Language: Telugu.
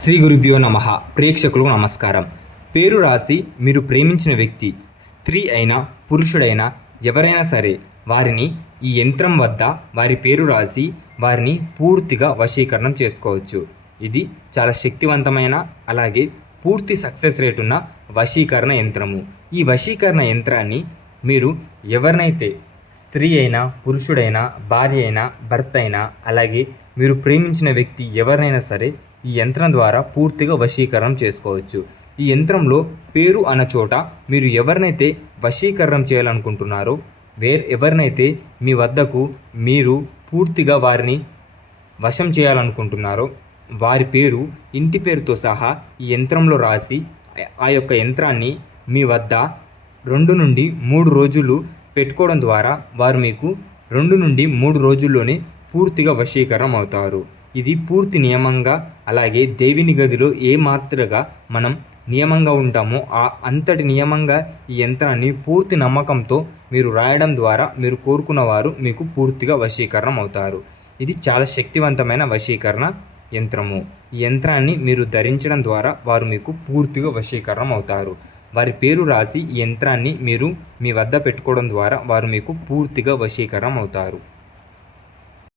శ్రీ గురుభ్యో నమః. ప్రేక్షకులకు నమస్కారం. పేరు రాసి మీరు ప్రేమించిన వ్యక్తి స్త్రీ అయినా పురుషుడైనా ఎవరైనా సరే వారిని ఈ యంత్రం వద్ద వారి పేరు రాసి వారిని పూర్తిగా వశీకరణం చేసుకోవచ్చు. ఇది చాలా శక్తివంతమైన అలాగే పూర్తి సక్సెస్ రేట్ ఉన్న వశీకరణ యంత్రము. ఈ వశీకరణ యంత్రాన్ని మీరు ఎవరినైతే స్త్రీ అయినా పురుషుడైనా భార్య అయినా భర్త అయినా అలాగే మీరు ప్రేమించిన వ్యక్తి ఎవరినైనా సరే ఈ యంత్రం ద్వారా పూర్తిగా వశీకరణం చేసుకోవచ్చు. ఈ యంత్రంలో పేరు అన్న చోట మీరు ఎవరినైతే వశీకరణం చేయాలనుకుంటున్నారో ఎవరినైతే మీ వద్దకు మీరు పూర్తిగా వారిని వశం చేయాలనుకుంటున్నారో వారి పేరు ఇంటి పేరుతో సహా ఈ యంత్రంలో రాసి ఆ యొక్క యంత్రాన్ని మీ వద్ద 2 నుండి 3 రోజులు పెట్టుకోవడం ద్వారా వారు మీకు 2 నుండి 3 రోజుల్లోనే పూర్తిగా వశీకరణం అవుతారు. ఇది పూర్తి నియమంగా అలాగే దేవుని గదిలో ఏ మాత్రగా మనం నియమంగా ఉంటామో అంతటి నియమంగా ఈ యంత్రాన్ని పూర్తి నమ్మకంతో మీరు రాయడం ద్వారా మీరు కోరుకున్న వారు మీకు పూర్తిగా వశీకరణం అవుతారు. ఇది చాలా శక్తివంతమైన వశీకరణ యంత్రము. ఈ యంత్రాన్ని మీరు ధరించడం ద్వారా వారు మీకు పూర్తిగా వశీకరణం అవుతారు. వారి పేరు రాసి ఈ యంత్రాన్ని మీరు మీ వద్ద పెట్టుకోవడం ద్వారా వారు మీకు పూర్తిగా వశీకరణం అవుతారు.